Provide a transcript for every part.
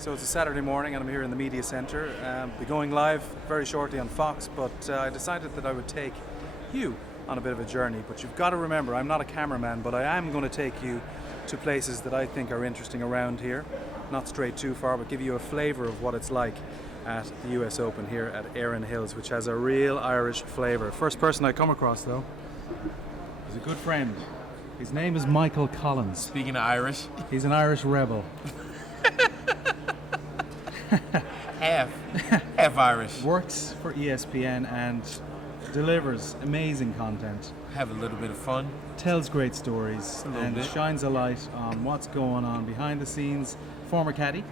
So it's a Saturday morning and I'm here in the media centre. Be going live very shortly on Fox, but I decided that I would take you on a bit of a journey. But you've got to remember, I'm not a cameraman, but I am going to take you to places that I think are interesting around here. Not straight too far, but give you a flavour of what it's like at the US Open here at Erin Hills, which has a real Irish flavour. First person I come across, though, is a good friend. His name is Michael Collins. Speaking of Irish, he's an Irish rebel. half Irish. Works for ESPN and delivers amazing content. Have a little bit of fun. Tells great stories and shines a light on what's going on behind the scenes. Former caddy.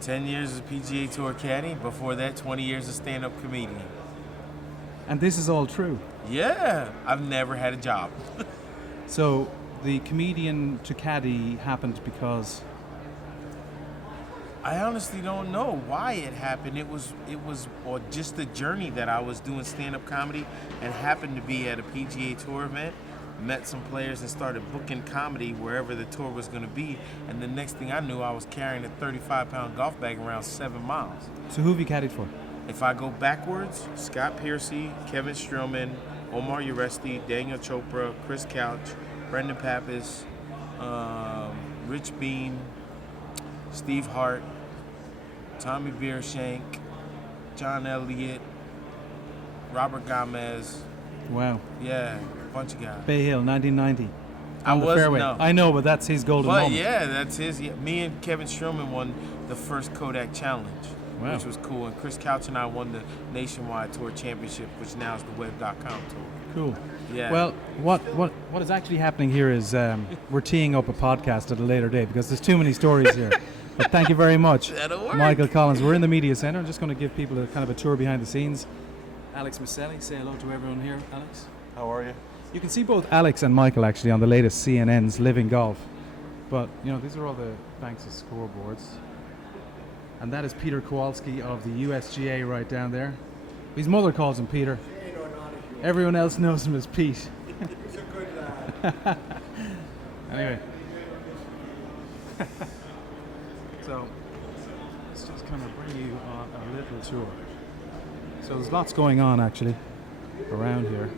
10 years as a PGA Tour caddy. Before that, 20 years as stand-up comedian. And this is all true. Yeah, I've never had a job. So the comedian to caddy happened because I honestly don't know why it happened. It was or just the journey that I was doing stand-up comedy and happened to be at a PGA Tour event, met some players and started booking comedy wherever the tour was going to be, and the next thing I knew I was carrying a 35-pound golf bag around 7 miles. So who have you caddied for? If I go backwards, Scott Piercy, Kevin Strillman, Omar Uresti, Daniel Chopra, Chris Couch, Brendan Pappas, Rich Bean, Steve Hart, Tommy Beershank, John Elliott, Robert Gomez. Wow. Yeah, a bunch of guys. Bay Hill, 1990. I On the wasn't, fairway. no. I know, but that's his golden moment. Yeah, that's his. Yeah. Me and Kevin Strillman won the first Kodak Challenge, which was cool. And Chris Couch and I won the Nationwide Tour Championship, which now is the Web.com Tour. Cool. Yeah. Well, what is actually happening here is we're teeing up a podcast at a later date because there's too many stories here. But thank you very much, That'll work. Michael Collins. We're in the media centre. I'm just going to give people a kind of a tour behind the scenes. Alex Maselli, say hello to everyone here. Alex. How are you? You can see both Alex and Michael actually on the latest CNN's Living Golf. But, you know, these are all the Banks' scoreboards. And that is Peter Kowalski of the USGA right down there. His mother calls him Peter. Everyone else knows him as Pete. He's a good lad. Anyway. So, let's just kind of bring you on a little tour. So there's lots going on actually around here.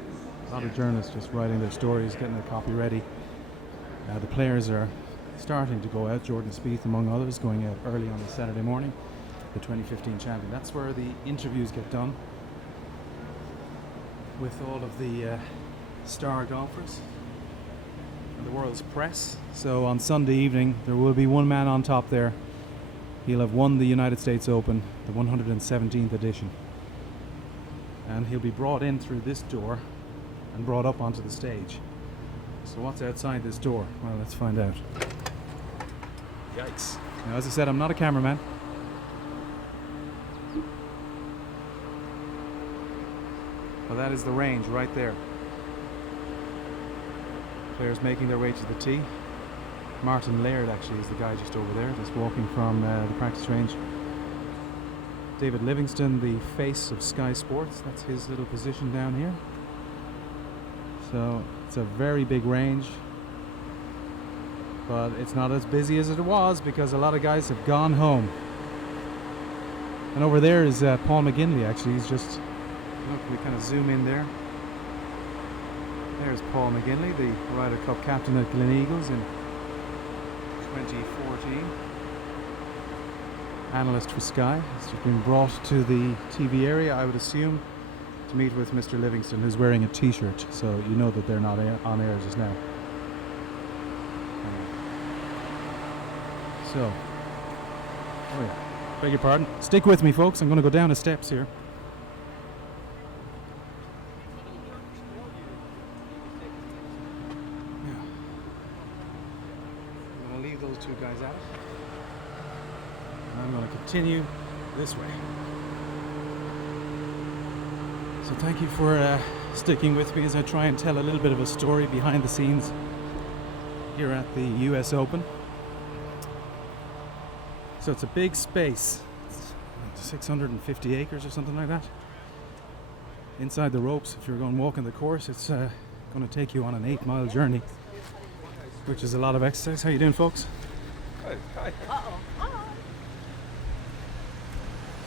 A lot of journalists just writing their stories, getting their copy ready. The players are starting to go out. Jordan Spieth, among others, going out early on the Saturday morning. The 2015 champion. That's where the interviews get done with all of the star golfers and the world's press. So on Sunday evening, there will be one man on top there. He'll have won the United States Open, the 117th edition. And he'll be brought in through this door and brought up onto the stage. So what's outside this door? Well, let's find out. Yikes. Now, as I said, I'm not a cameraman. Well, that is the range right there. Players making their way to the tee. Martin Laird actually is the guy just over there, just walking from the practice range. David Livingston, the face of Sky Sports, that's his little position down here. So it's a very big range, but it's not as busy as it was because a lot of guys have gone home. And over there is Paul McGinley actually. He's just, look, we kind of zoom in there. There's Paul McGinley, the Ryder Cup captain at Glen Eagles in 2014. Analyst for Sky. He's just been brought to the TV area, I would assume, to meet with Mr. Livingston, who's wearing a t-shirt, so you know that they're not on air just now. So, oh yeah, beg your pardon. Stick with me, folks. I'm going to go down the steps here. Yeah. I'm going to leave those two guys out. I'm going to continue this way. So thank you for sticking with me as I try and tell a little bit of a story behind the scenes here at the US Open. So it's a big space. It's 650 acres or something like that. Inside the ropes, if you're going walking the course, it's going to take you on an 8-mile journey, which is a lot of exercise. How you doing, folks? Hi. Uh-oh.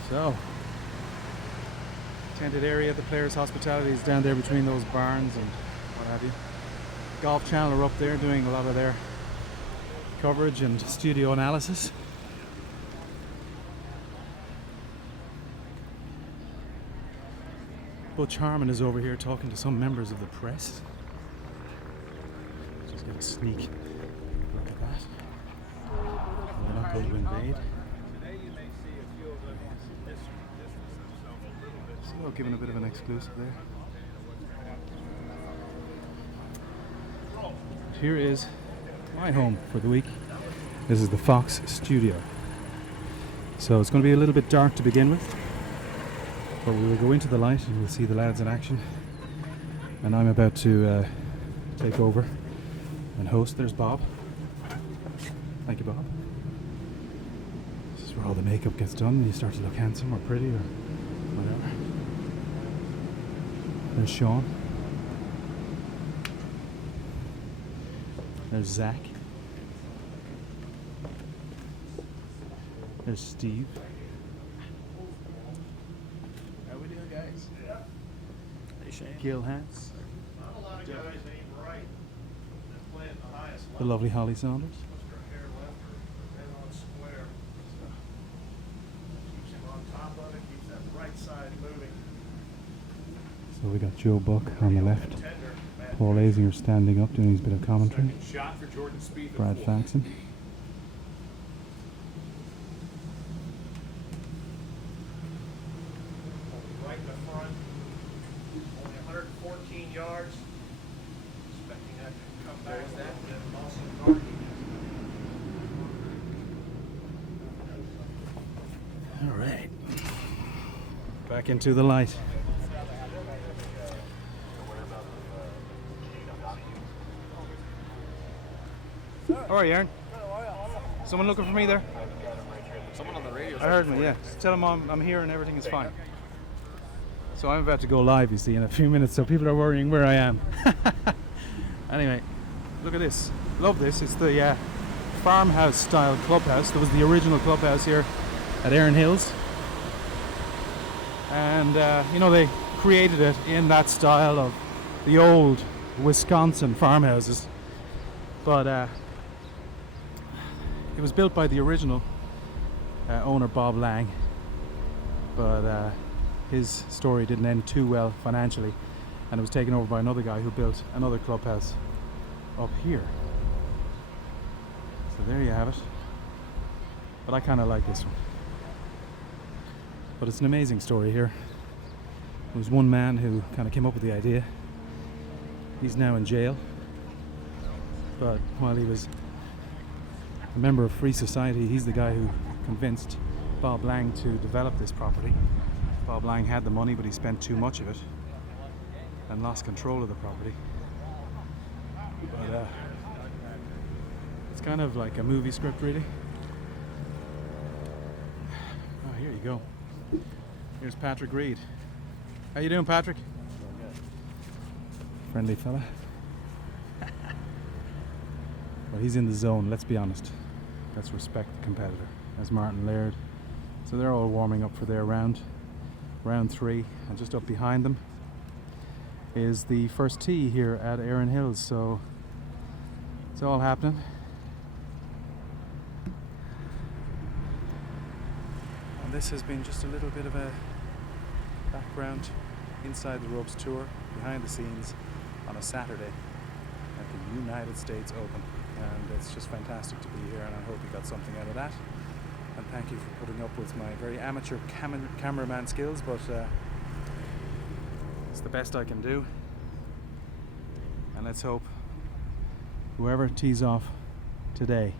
So, tented area at the Players' Hospitality is down there between those barns and what have you. Golf Channel are up there doing a lot of their coverage and studio analysis. Butch Harmon is over here talking to some members of the press. Just get a sneak look at that. We're not going to invade. So, giving a bit of an exclusive there. Here is my home for the week. This is the Fox Studio. So it's going to be a little bit dark to begin with, but we will go into the light and we'll see the lads in action. And I'm about to take over and host. There's Bob. Thank you, Bob. This is where all the makeup gets done and you start to look handsome or pretty or whatever. There's Sean. There's Zach. There's Steve. How we doing, guys? Hey, Shane. Gil Hance. Not a lot of guys ain't right. They're playing the highest The lovely Holly Saunders. Her hair left her head on square. Keeps him on top of it, keeps that right side moving. So we got Joe Buck on the left. Tender, Matt Paul Azinger standing up doing his bit of commentary. shot for Jordan Spieth. Brad Faxon. Right in the front. Only 114 yards. Expecting that to come back. What was that? Then Lawson Garden. All right. Back into the light. How are you, Aaron? Someone looking for me there? Someone on the radio. I heard me, yeah. Just tell them I'm here and everything is fine. So I'm about to go live, you see, in a few minutes, so people are worrying where I am. Anyway, look at this. Love this. It's the farmhouse style clubhouse. That was the original clubhouse here at Erin Hills. And, you know, they created it in that style of the old Wisconsin farmhouses. But it was built by the original owner, Bob Lang. But his story didn't end too well financially. And it was taken over by another guy who built another clubhouse up here. So there you have it. But I kind of like this one. But it's an amazing story here. There was one man who kind of came up with the idea. He's now in jail. But while he was a member of Free Society, he's the guy who convinced Bob Lang to develop this property. Bob Lang had the money, but he spent too much of it and lost control of the property. But it's kind of like a movie script, really. Oh, here you go. Here's Patrick Reed. How you doing, Patrick? Friendly fella. Well, he's in the zone, let's be honest. Let's respect the competitor. There's Martin Laird. So they're all warming up for their round 3, and just up behind them is the first tee here at Erin Hills. So it's all happening. And this has been just a little bit of a background inside the ropes tour, behind the scenes on a Saturday at the United States Open. And it's just fantastic to be here, and I hope you got something out of that. And thank you for putting up with my very amateur cameraman skills, but it's the best I can do. And let's hope whoever tees off today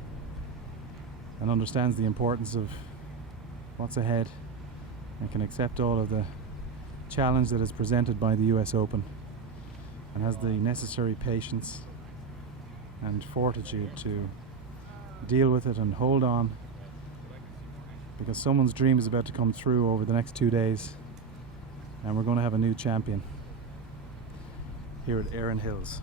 and understands the importance of what's ahead and can accept all of the challenge that is presented by the US Open and has the necessary patience and fortitude to deal with it and hold on, because someone's dream is about to come through over the next 2 days, and we're going to have a new champion here at Erin Hills.